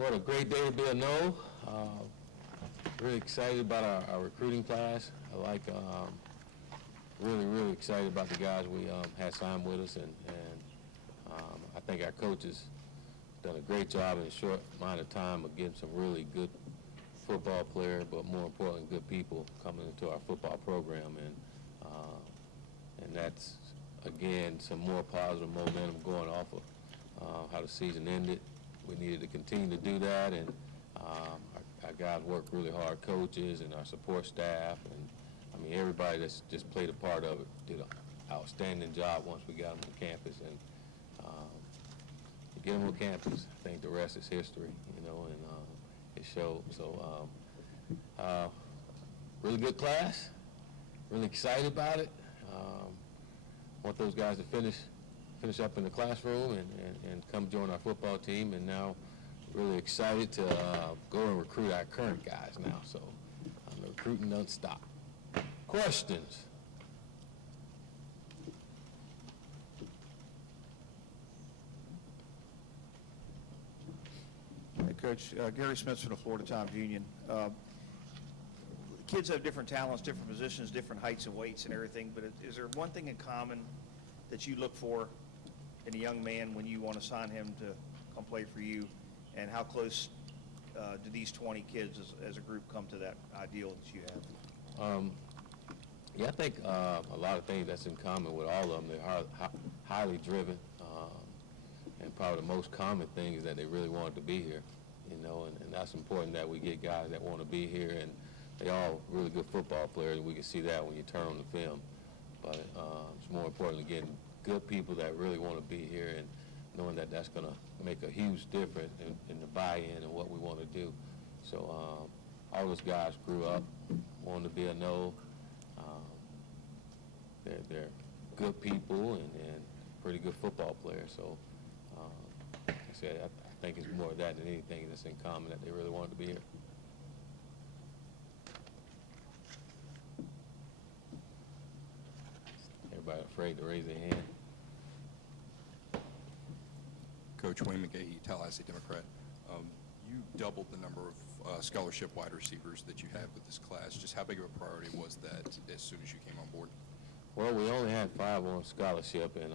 What a great day to be a no. Really excited about our recruiting class. I like, really excited about the guys we had signed with us, and I think our coaches done a great job in a short amount of time of getting some really good football players, but more importantly, good people coming into our football program, and that's again some more positive momentum going off of how the season ended. We needed to continue to do that, and our guys worked really hard, coaches and our support staff, and I mean everybody that's just played a part of it did an outstanding job once we got them on campus, and to get them on campus, I think the rest is history, you know, and it showed. So really good class, really excited about it. Want those guys to finish up in the classroom and come join our football team, and now really excited to go and recruit our current guys now. So the recruiting doesn't stop. Questions? Hey, Coach, Gary Smith from the Florida Times Union. Kids have different talents, different positions, different heights and weights and everything, but is there one thing in common that you look for in a young man when you want to sign him to come play for you, and how close do these 20 kids as a group come to that ideal that you have? Yeah, I think a lot of things that's in common with all of them. They're highly driven, and probably the most common thing is that they really wanted to be here, you know, and that's important that we get guys that want to be here, and they all really good football players. We can see that when you turn on the film, but it's more important getting good people that really want to be here, and knowing that that's going to make a huge difference in the buy-in and what we want to do. So all those guys grew up wanting to be a no. They're good people and pretty good football players. So like I said, I think it's more of that than anything that's in common, that they really wanted to be here. Everybody afraid to raise their hand? Coach Wayne McGahee, Tallahassee Democrat. You doubled the number of scholarship wide receivers that you had with this class. Just how big of a priority was that as soon as you came on board? Well, we only had 5 on scholarship, and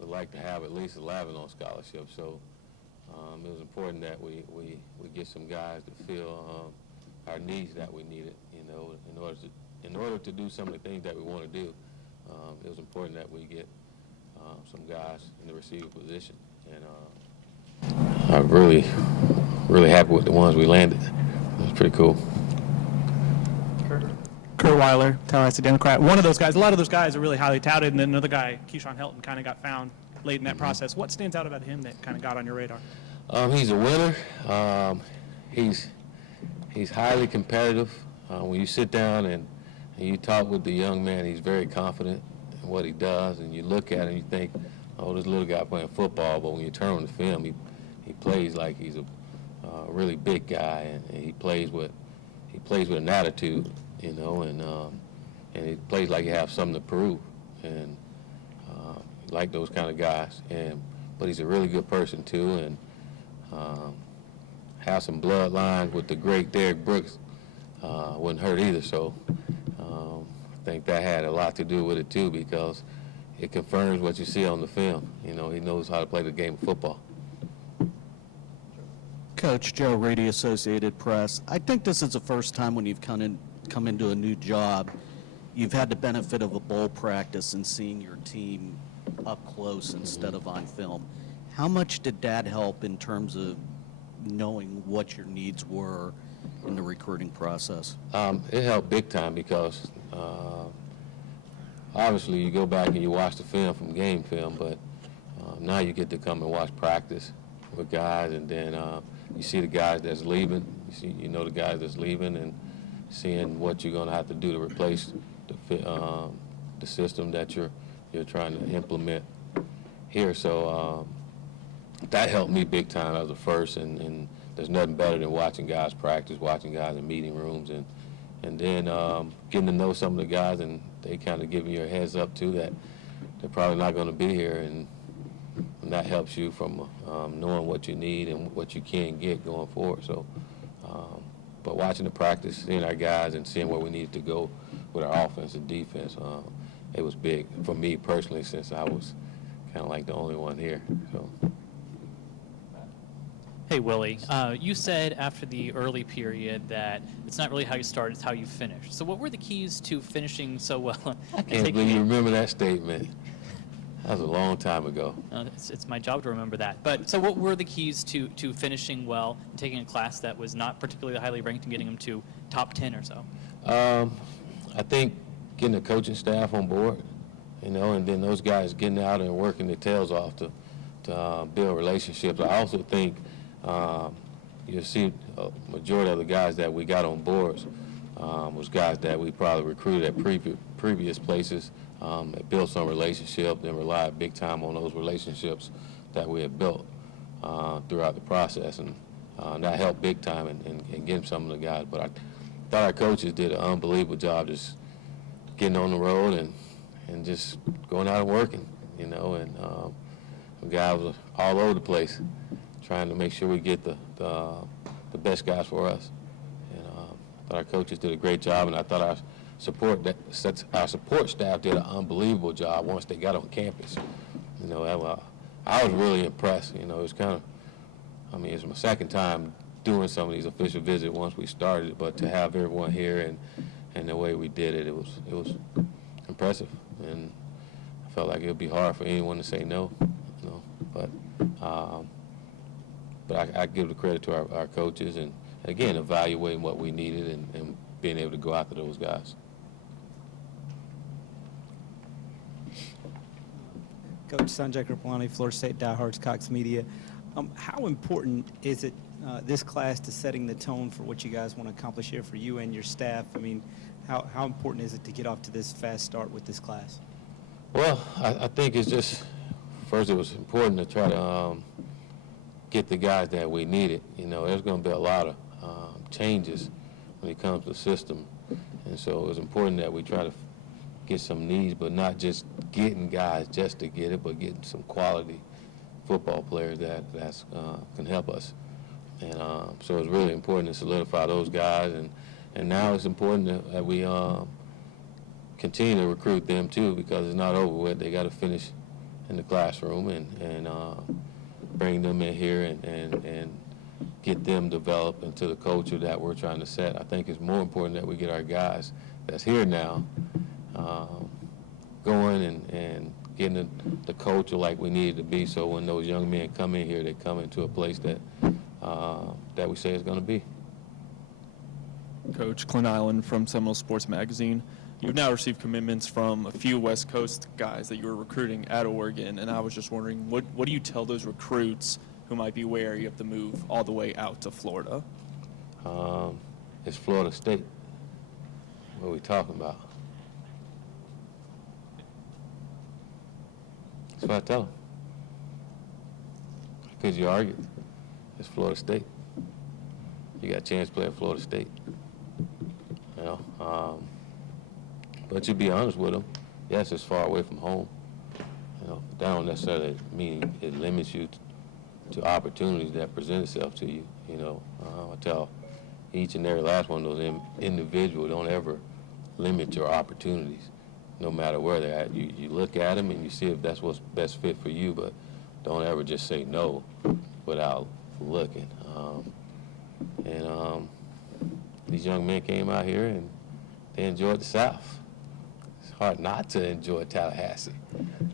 we'd like to have at least 11 on scholarship. So it was important that we get some guys to fill our needs that we needed, you know, in order to do some of the things that we want to do. It was important that we get some guys in the receiver position, and I'm really happy with the ones we landed. It was pretty cool. Kurt Weiler, Tallahassee Democrat. One of those guys, a lot of those guys are really highly touted, and then another guy, Keyshawn Helton, kind of got found late in that process. What stands out about him that kind of got on your radar? He's a winner. He's highly competitive. When you sit down and you talk with the young man, he's very confident in what he does, and you look at him and you think, oh, this little guy playing football, but when you turn on the film, he plays like he's a really big guy, and he plays with an attitude, you know, and he plays like he has something to prove, and like those kind of guys. But he's a really good person too, and has some bloodlines with the great Derrick Brooks. Wouldn't hurt either. So I think that had a lot to do with it too, because it confirms what you see on the film. You know, he knows how to play the game of football. Coach Joe, Radio Associated Press. I think this is the first time when you've come into a new job, you've had the benefit of a bowl practice and seeing your team up close instead of on film. How much did that help in terms of knowing what your needs were in the recruiting process? It helped big time, because obviously you go back and you watch the film from game film, but now you get to come and watch practice with guys, and then you see the guys that's leaving. You know the guys that's leaving, and seeing what you're going to have to do to replace the system that you're trying to implement here. So that helped me big time as a first, and there's nothing better than watching guys practice, watching guys in meeting rooms, and then getting to know some of the guys, and they kind of giving you a heads up too that they're probably not going to be here, and and that helps you from knowing what you need and what you can get going forward. So, but watching the practice, seeing our guys, and seeing where we needed to go with our offense and defense, it was big for me personally, since I was kind of like the only one here. So. Hey, Willie, you said after the early period that it's not really how you start, it's how you finish. So what were the keys to finishing so well? I can't believe you remember that statement. That was a long time ago. It's my job to remember that. But so what were the keys to finishing well and taking a class that was not particularly highly ranked and getting them to top 10 or so? I think getting the coaching staff on board, and then those guys getting out and working their tails off to build relationships. I also think you'll see a majority of the guys that we got on boards was guys that we probably recruited at previous places, that built some relationships and relied big time on those relationships that we had built throughout the process, and that helped big time in getting some of the guys. But I thought our coaches did an unbelievable job just getting on the road and just going out and working, and the guys was all over the place trying to make sure we get the best guys for us. And I thought our coaches did a great job, and I thought our support staff did an unbelievable job once they got on campus. I was really impressed. It was it's my second time doing some of these official visits once we started, but to have everyone here and the way we did it, it was impressive, and I felt like it would be hard for anyone to say no, but I give the credit to our coaches, and again, evaluating what we needed and being able to go after those guys. Coach Sanjay Kripalani, Florida State Diehards, Cox Media. How important is it, this class, to setting the tone for what you guys want to accomplish here for you and your staff? I mean, how important is it to get off to this fast start with this class? Well, I think it's just, first it was important to try to get the guys that we needed. There's going to be a lot of changes when it comes to the system, and so it was important that we try to get some needs, but not just getting guys just to get it, but getting some quality football players that can help us. And so it's really important to solidify those guys, and now it's important that we continue to recruit them too, because it's not over with. They got to finish in the classroom and bring them in here and get them developed into the culture that we're trying to set. I think it's more important that we get our guys that's here now going and getting the culture like we need it to be, so when those young men come in here, they come into a place that we say is going to be. Coach, Clint Island from Seminole Sports Magazine. You've now received commitments from a few West Coast guys that you were recruiting at Oregon, and I was just wondering, what do you tell those recruits who might be wary of the move all the way out to Florida? It's Florida State. What are we talking about? That's what I tell them. Because you argue. It's Florida State. You got a chance to play at Florida State. But you be honest with them. Yes, it's far away from home. That don't necessarily mean it limits you to opportunities that present itself to you. I tell each and every last one of those individuals, don't ever limit your opportunities, no matter where they're at. You look at them and you see if that's what's best fit for you, but don't ever just say no without looking. These young men came out here and they enjoyed the South. It's hard not to enjoy Tallahassee.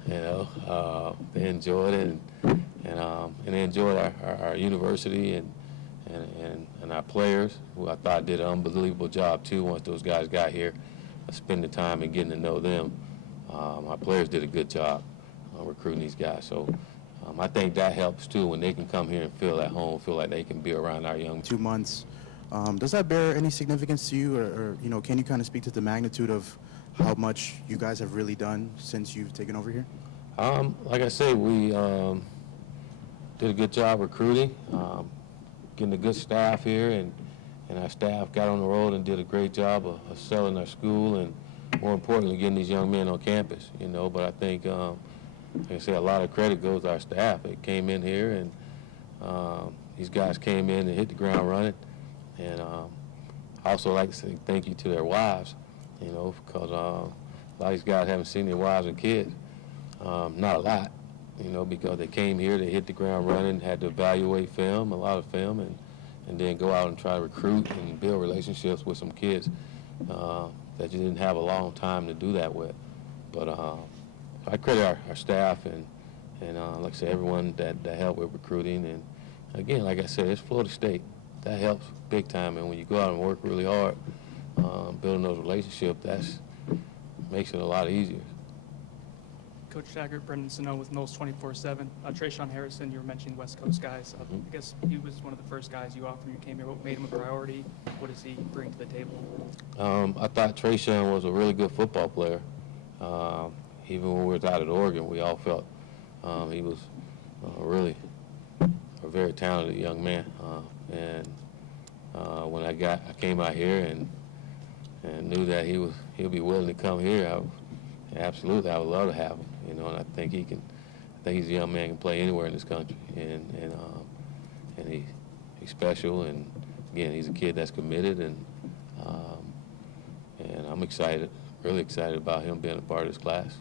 They enjoyed it, and they enjoyed our university and our players, who I thought did an unbelievable job too once those guys got here, spending time and getting to know them. Our players did a good job recruiting these guys. So I think that helps too, when they can come here and feel at home, feel like they can be around our young. 2 months. Does that bear any significance to you, or can you kind of speak to the magnitude of how much you guys have really done since you've taken over here? Like I say, we did a good job recruiting, getting a good staff here, and our staff got on the road and did a great job of selling our school, and more importantly, getting these young men on campus. But I think like I say, a lot of credit goes to our staff. They came in here, and these guys came in and hit the ground running. And I also like to say thank you to their wives, you know, because a lot of these guys haven't seen their wives and kids. Not a lot, you know, because they came here, they hit the ground running, had to evaluate film, a lot of film, and then go out and try to recruit and build relationships with some kids that you didn't have a long time to do that with. But I credit our staff and like I said, everyone that helped with recruiting. And again, like I said, it's Florida State. That helps big time. And when you go out and work really hard, building those relationships, that's makes it a lot easier. Coach Taggart, Brendan Sano with Knowles 24/7. Trayshawn Harrison, you were mentioning West Coast guys. I guess he was one of the first guys you offered when you came here. What made him a priority? What does he bring to the table? I thought Trayshawn was a really good football player. Even when we were out at Oregon, we all felt he was really a very talented young man. When I came out here and knew that he'll be willing to come here, absolutely, I would love to have him. You know, and I think he's a young man who can play anywhere in this country, and he's special. And again, he's a kid that's committed, and I'm excited, really excited about him being a part of this class.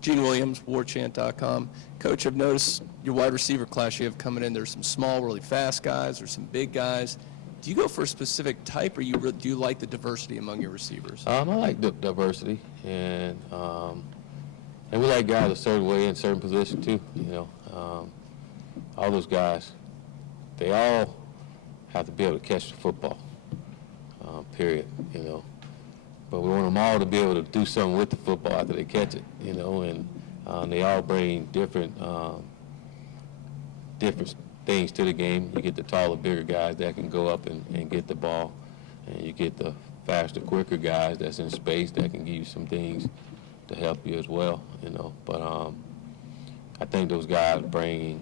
Gene Williams, Warchant.com. Coach, I've noticed your wide receiver class you have coming in. There's some small, really fast guys. There's some big guys. Do you go for a specific type, or do you like the diversity among your receivers? I like diversity, and we like guys a certain way in certain positions too. You know, all those guys, they all have to be able to catch the football. Period. You know, but we want them all to be able to do something with the football after they catch it. You know, and they all bring different things to the game. You get the taller, bigger guys that can go up and get the ball, and you get the faster, quicker guys that's in space that can give you some things to help you as well, you know. But I think those guys bring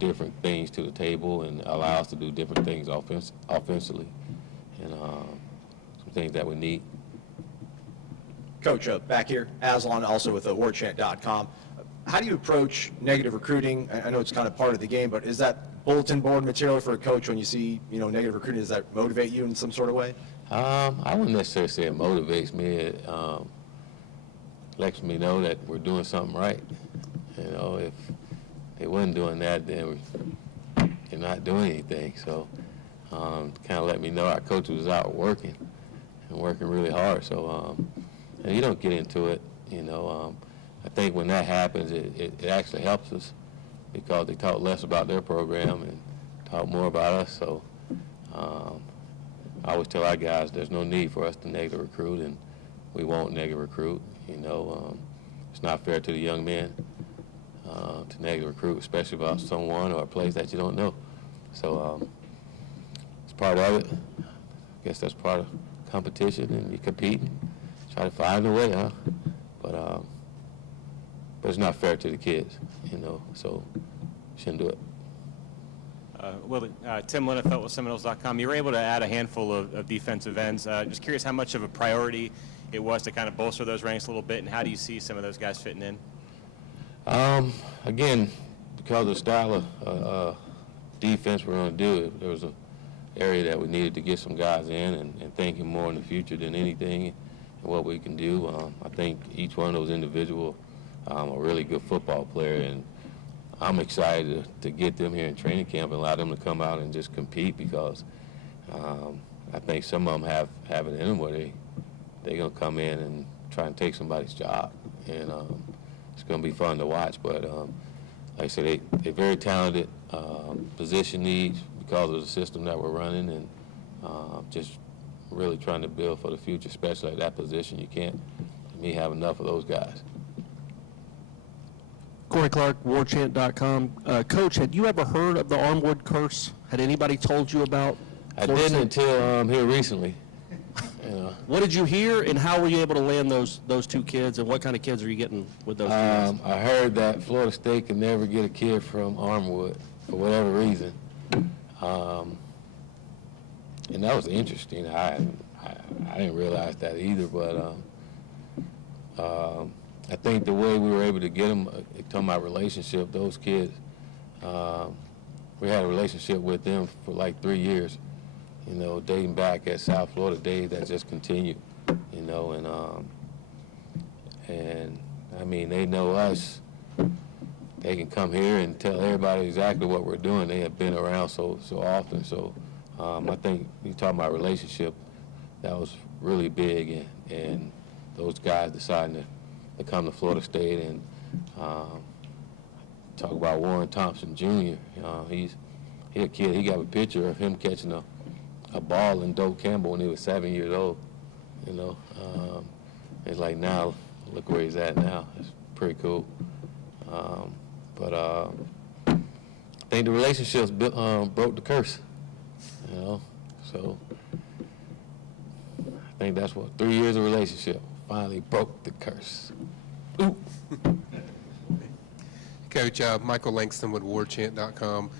different things to the table and allow us to do different things offensively, and some things that we need. Coach, back here, Aslan, also with Warchant.com. How do you approach negative recruiting? I know it's kind of part of the game, but is that bulletin board material for a coach when you see, negative recruiting? Does that motivate you in some sort of way? I wouldn't necessarily say it motivates me. It lets me know that we're doing something right. You know, if they wasn't doing that, then you're not doing anything. So kind of let me know our coach was out working and working really hard. So and you don't get into it, you know. I think when that happens, it actually helps us because they talk less about their program and talk more about us. So I always tell our guys there's no need for us to negative recruit, and we won't negative recruit. You know, it's not fair to the young men to negative recruit, especially about someone or a place that you don't know. So it's part of it. I guess that's part of competition, and you compete and try to find a way, huh? But it's not fair to the kids, you know, so shouldn't do it. Willie, Tim Linnefelt with Seminoles.com. You were able to add a handful of defensive ends. Just curious how much of a priority it was to kind of bolster those ranks a little bit, and how do you see some of those guys fitting in? Again, because of the style of defense we're going to do, there was an area that we needed to get some guys in and thinking more in the future than anything and what we can do. I think each one of those individuals a really good football player, and I'm excited to get them here in training camp and allow them to come out and just compete because I think some of them have it in them where they're going to come in and try and take somebody's job, and it's going to be fun to watch. But like I said, they're very talented, position needs because of the system that we're running, and just really trying to build for the future, especially at that position. You can't, to me, have enough of those guys. Corey Clark, Warchant.com. Coach, had you ever heard of the Armwood curse? Had anybody told you about? I didn't until here recently. You know. What did you hear, and how were you able to land those two kids, and what kind of kids are you getting with those kids? I heard that Florida State could never get a kid from Armwood for whatever reason. And that was interesting. I didn't realize that either, but I think the way we were able to get them, talking about relationship, those kids, we had a relationship with them for like 3 years, you know, dating back at South Florida days that just continued, you know, and I mean, they know us. They can come here and tell everybody exactly what we're doing. They have been around so often. So I think you talking about relationship, that was really big, and those guys deciding to come to Florida State and talk about Warren Thompson Jr. He's a kid. He got a picture of him catching a ball in Doak Campbell when he was 7 years old. You know, it's like now, look where he's at now. It's pretty cool. But I think the relationships broke the curse, you know. So I think that's what 3 years of relationship finally broke the curse. Ooh. Coach, Michael Langston with Warchant.com.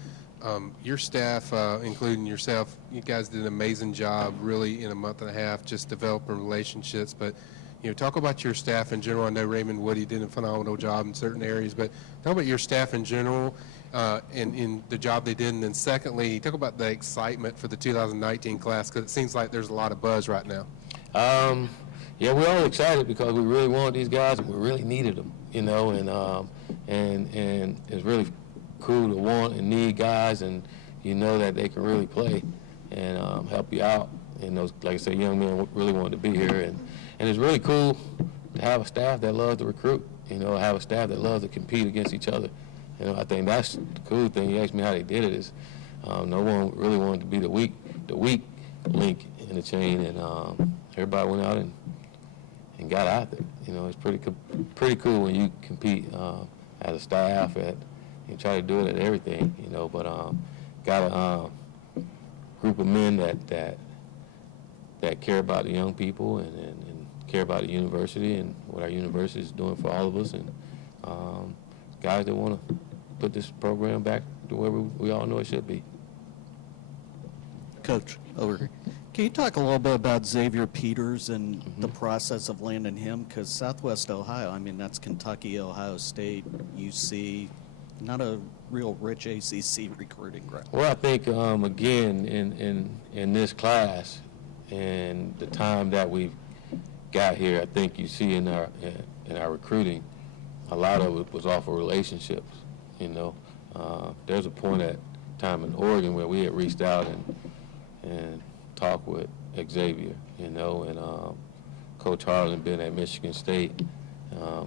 Your staff, including yourself, you guys did an amazing job really in a month and a half just developing relationships. But, you know, talk about your staff in general. I know Raymond Woody did a phenomenal job in certain areas, but talk about your staff in general and in the job they did. And then secondly, talk about the excitement for the 2019 class, because it seems like there's a lot of buzz right now. Yeah, we're all excited because we really wanted these guys and we really needed them, you know, and it's really cool to want and need guys, and you know that they can really play and help you out. And those, like I said, young men really wanted to be here, and it's really cool to have a staff that loves to recruit, you know, have a staff that loves to compete against each other. You know, I think that's the cool thing. You asked me how they did it is no one really wanted to be the weak link in the chain, and everybody went out and got out there. You know, it's pretty cool when you compete as a staff and try to do it at everything, you know. But got a group of men that care about the young people and care about the university and what our university is doing for all of us, and guys that want to put this program back to where we all know it should be. Coach, over here. Can you talk a little bit about Xavier Peters and the process of landing him? Because Southwest Ohio, I mean, that's Kentucky, Ohio State, UC, not a real rich ACC recruiting ground. Well, I think, again, in this class and the time that we've got here, I think you see in our recruiting, a lot of it was off of relationships, you know. There's a point at time in Oregon where we had reached out and talked with Xavier, you know, and Coach Harlan been at Michigan State,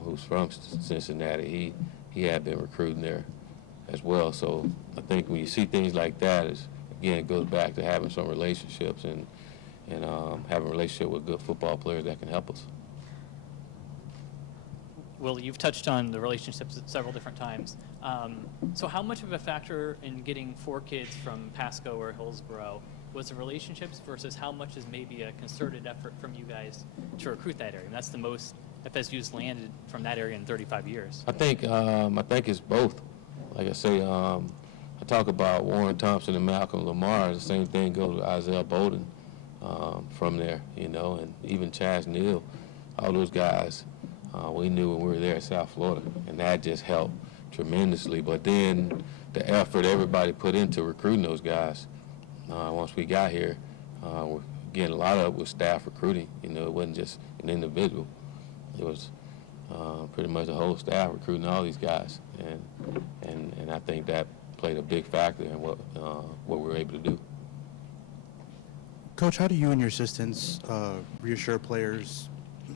who's from Cincinnati. He had been recruiting there as well. So I think when you see things like that, again, it goes back to having some relationships and having a relationship with good football players that can help us. Will, you've touched on the relationships at several different times. So how much of a factor in getting 4 kids from Pasco or Hillsborough was the relationships versus how much is maybe a concerted effort from you guys to recruit that area? And that's the most FSU's landed from that area in 35 years. I think it's both. Like I say, I talk about Warren Thompson and Malcolm Lamar. The same thing goes with Isaiah Bowden from there, you know, and even Chaz Neal. All those guys we knew when we were there at South Florida, and that just helped tremendously. But then the effort everybody put into recruiting those guys, once we got here, again, a lot of it was staff recruiting. You know, it wasn't just an individual. It was pretty much the whole staff recruiting all these guys, and I think that played a big factor in what we were able to do. Coach, how do you and your assistants reassure players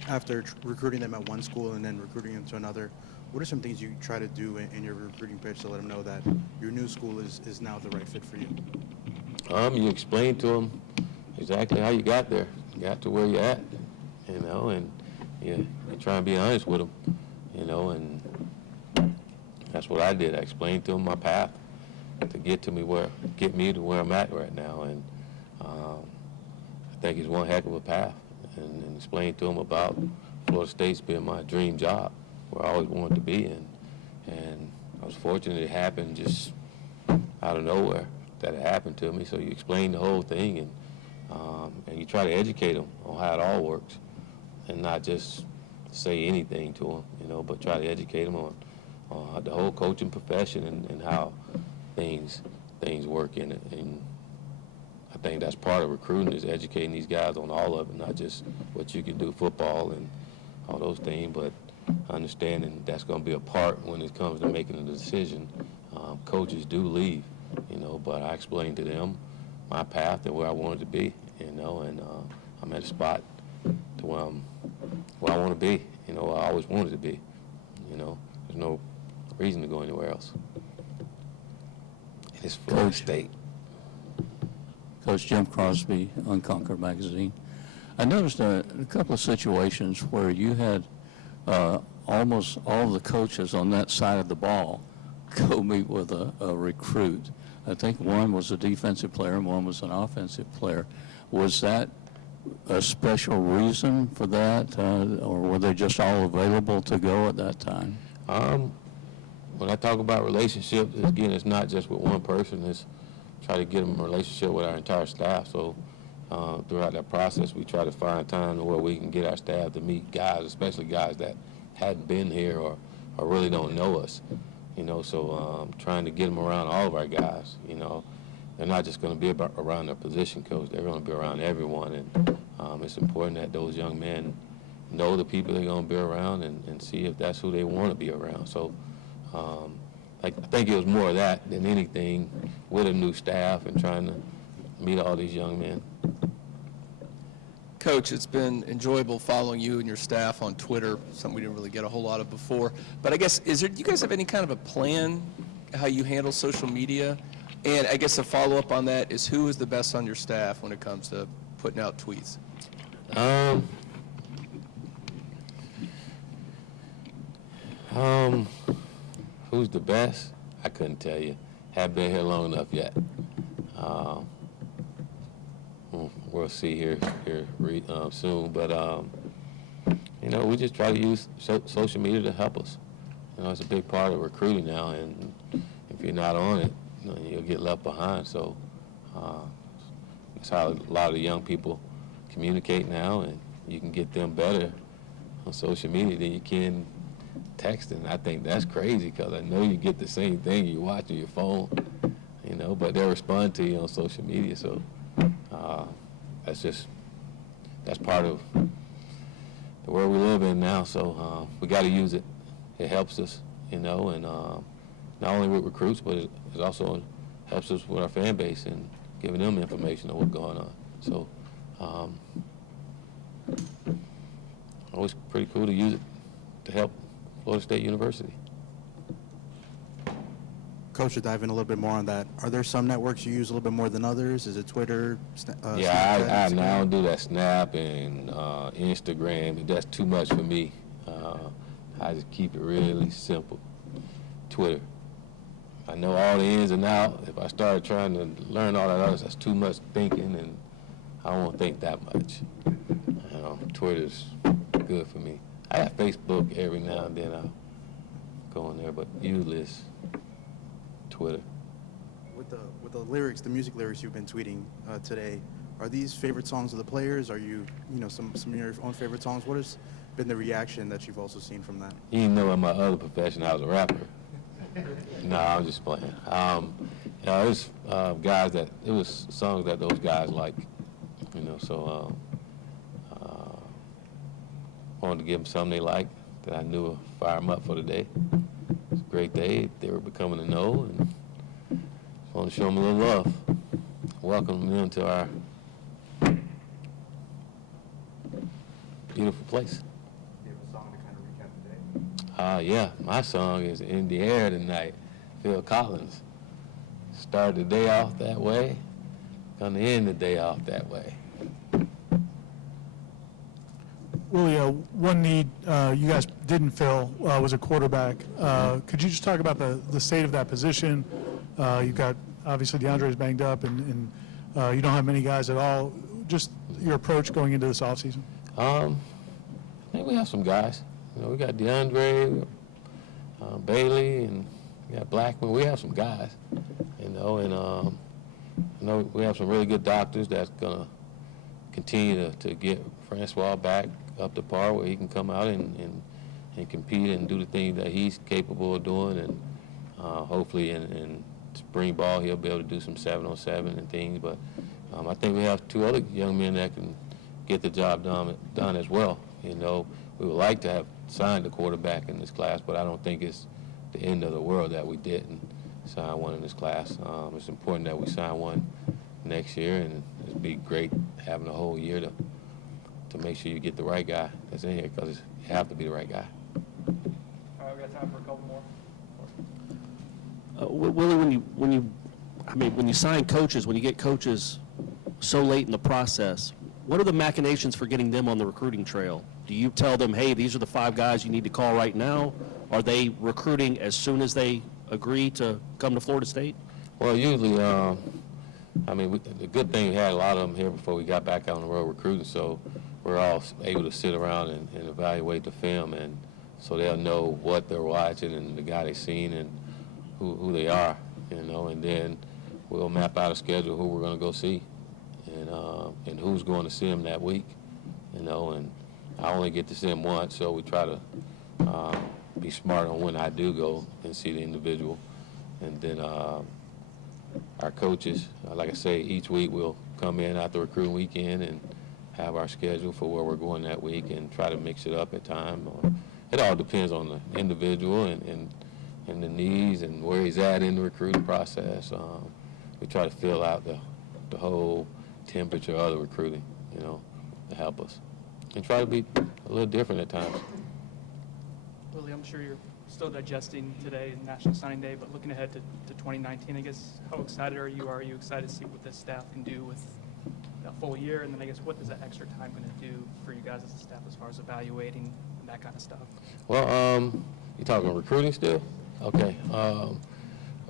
after recruiting them at one school and then recruiting them to another? What are some things you try to do in your recruiting pitch to let them know that your new school is now the right fit for you? You explain to them exactly how you got there, got to where you're at, you know, and you try and be honest with them, you know, and that's what I did. I explained to them my path to get me to where I'm at right now, and I think it's one heck of a path, and explain to them about Florida State's been my dream job, where I always wanted to be in, and I was fortunate it happened just out of nowhere that it happened to me. So you explain the whole thing, and you try to educate them on how it all works, and not just say anything to them, you know, but try to educate them on the whole coaching profession and how things work in it. And I think that's part of recruiting, is educating these guys on all of it, not just what you can do, football and all those things, but understanding that's going to be a part when it comes to making a decision. Coaches do leave, you know, but I explained to them my path and where I wanted to be, you know, and I'm at a spot to where I want to be, you know, I always wanted to be, you know. There's no reason to go anywhere else. It's Florida State. Coach Jim Crosby, Unconquered Magazine. I noticed a couple of situations where you had almost all the coaches on that side of the ball go meet with a recruit. I think one was a defensive player and one was an offensive player. Was that a special reason for that, or were they just all available to go at that time? When I talk about relationships, again, it's not just with one person. It's try to get them a relationship with our entire staff. So throughout that process, we try to find time where we can get our staff to meet guys, especially guys that hadn't been here or really don't know us. You know, so trying to get them around all of our guys. You know, they're not just going to be around their position coach. They're going to be around everyone, and it's important that those young men know the people they're going to be around and see if that's who they want to be around. So I think it was more of that than anything with a new staff and trying to meet all these young men. Coach, it's been enjoyable following you and your staff on Twitter, something we didn't really get a whole lot of before. But I guess, do you guys have any kind of a plan how you handle social media? And I guess a follow-up on that is, who is the best on your staff when it comes to putting out tweets? Who's the best? I couldn't tell you. Haven't been here long enough yet. We'll see here soon. But you know, we just try to use social media to help us. You know, it's a big part of recruiting now, and if you're not on it, you know, you'll get left behind. So that's how a lot of the young people communicate now, and you can get them better on social media than you can texting. I think that's crazy, because I know you get the same thing you watch on your phone, you know, but they'll respond to you on social media. So that's part of the world we live in now. So we got to use it. It helps us, you know, and not only with recruits, but it also helps us with our fan base and giving them information on what's going on. So always pretty cool to use it to help Florida State University. Coach, to dive in a little bit more on that, are there some networks you use a little bit more than others? Is it Twitter? Yeah, I now do that Snap and Instagram. That's too much for me. I just keep it really simple. Twitter. I know all the ins and outs. If I start trying to learn all that others, that's too much thinking, and I don't want to think that much. You know, Twitter's good for me. I have Facebook every now and then. I'll go on there, but usually it's Twitter. With the lyrics, the music lyrics you've been tweeting today, are these favorite songs of the players? Are you know, some of your own favorite songs? What has been the reaction that you've also seen from that? You know, in my other profession, I was a rapper. No, I'm just playing. You know, it was guys that, it was songs that those guys like, you know, so wanted to give them something they like that I knew would fire them up for the day. It's a great day. They were becoming a know, and just wanted to show them a little love. Welcome them to our beautiful place. Do you have a song to kind of recap today? Yeah, my song is In the Air Tonight, Phil Collins. Start the day off that way, gonna end the day off that way. Willie, one need you guys didn't fill was a quarterback. Could you just talk about the state of that position? You've got, obviously, DeAndre's banged up, and you don't have many guys at all. Just your approach going into this offseason. I think we have some guys. You know, we got DeAndre, we got, Bailey, and we got Blackman. We have some guys, you know, and you know, we have some really good doctors that's gonna continue to get Francois back up to par where he can come out and compete and do the things that he's capable of doing. And hopefully in spring ball he'll be able to do some 7-on-7 and things. But I think we have 2 other young men that can get the job done as well. You know, we would like to have signed a quarterback in this class, but I don't think it's the end of the world that we didn't sign one in this class. It's important that we sign one next year, and it'd be great having a whole year to make sure you get the right guy that's in here, because you have to be the right guy. All right, we got time for a couple more. Willie, when you sign coaches, when you get coaches so late in the process, what are the machinations for getting them on the recruiting trail? Do you tell them, hey, these are the 5 guys you need to call right now? Are they recruiting as soon as they agree to come to Florida State? Well, usually, the good thing, we had a lot of them here before we got back out on the road recruiting, so we're all able to sit around and evaluate the film, and so they'll know what they're watching and the guy they've seen and who they are, you know, and then we'll map out a schedule who we're going to go see and who's going to see them that week, you know, and I only get to see them once, so we try to be smart on when I do go and see the individual. And then our coaches, like I say, each week we'll come in after recruiting weekend and have our schedule for where we're going that week and try to mix it up at time. It all depends on the individual and the needs and where he's at in the recruiting process. We try to fill out the whole temperature of the recruiting, you know, to help us. And try to be a little different at times. Willie, I'm sure you're still digesting today, National Signing Day, but looking ahead to 2019, I guess, how excited are you? Are you excited to see what this staff can do with a full year? And then I guess, what is that extra time going to do for you guys as a staff as far as evaluating and that kind of stuff? Well, you talking recruiting still? Okay.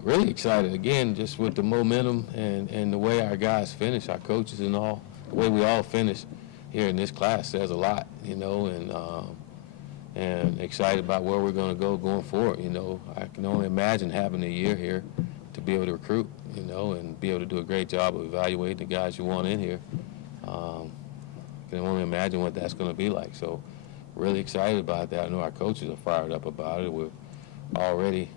Really excited, again, just with the momentum and the way our guys finish, our coaches and all, the way we all finish here in this class says a lot, you know, and excited about where we're going to go going forward. You know, I can only imagine having a year here to be able to recruit, you know, and be able to do a great job of evaluating the guys you want in here. I can only imagine what that's going to be like. So really excited about that. I know our coaches are fired up about it. We're already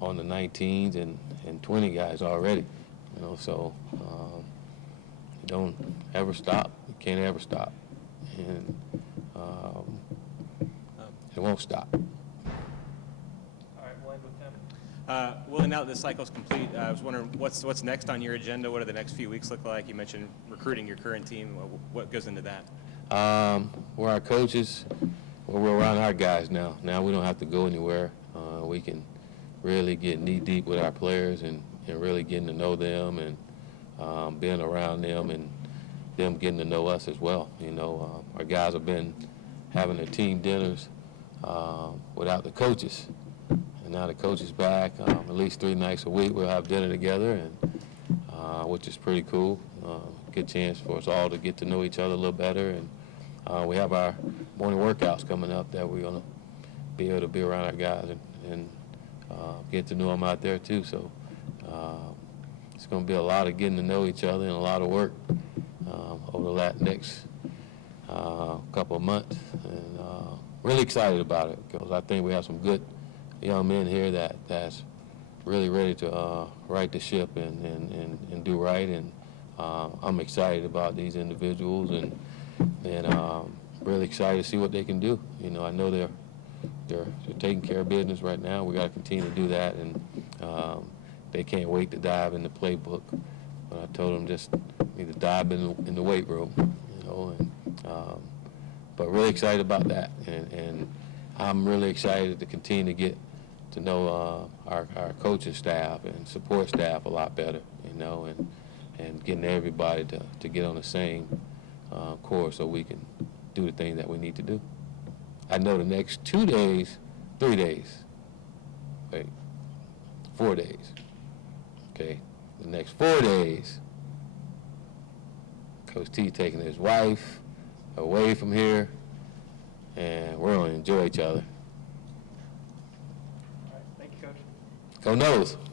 on the 19s and 20 guys already, you know, so you don't ever stop. You can't ever stop. And it won't stop. All right, we'll end with Tim. Willie, now that this cycle's complete, I was wondering what's next on your agenda? What do the next few weeks look like? You mentioned recruiting your current team. What goes into that? We're our coaches. We're around our guys now. Now we don't have to go anywhere. We can really get knee deep with our players and really getting to know them and being around them and them getting to know us as well. You know, our guys have been having their team dinners without the coaches. And now the coach is back. At least 3 nights a week we'll have dinner together, and which is pretty cool. Good chance for us all to get to know each other a little better. And we have our morning workouts coming up that we're going to be able to be around our guys and get to know them out there too. So it's going to be a lot of getting to know each other and a lot of work over the next couple of months. And really excited about it because I think we have some good young men here that's really ready to right the ship and do right. And I'm excited about these individuals and really excited to see what they can do. You know, I know they're taking care of business right now. We got to continue to do that, and they can't wait to dive in the playbook. But I told them just need to dive in the weight room, you know. And but really excited about that, and I'm really excited to continue to get to know our coaching staff and support staff a lot better, you know, and getting everybody to get on the same course so we can do the things that we need to do. I know the next 4 days, okay, the next 4 days, Coach T taking his wife away from here, and we're going to enjoy each other. All right, thank you, Coach. Go Noles.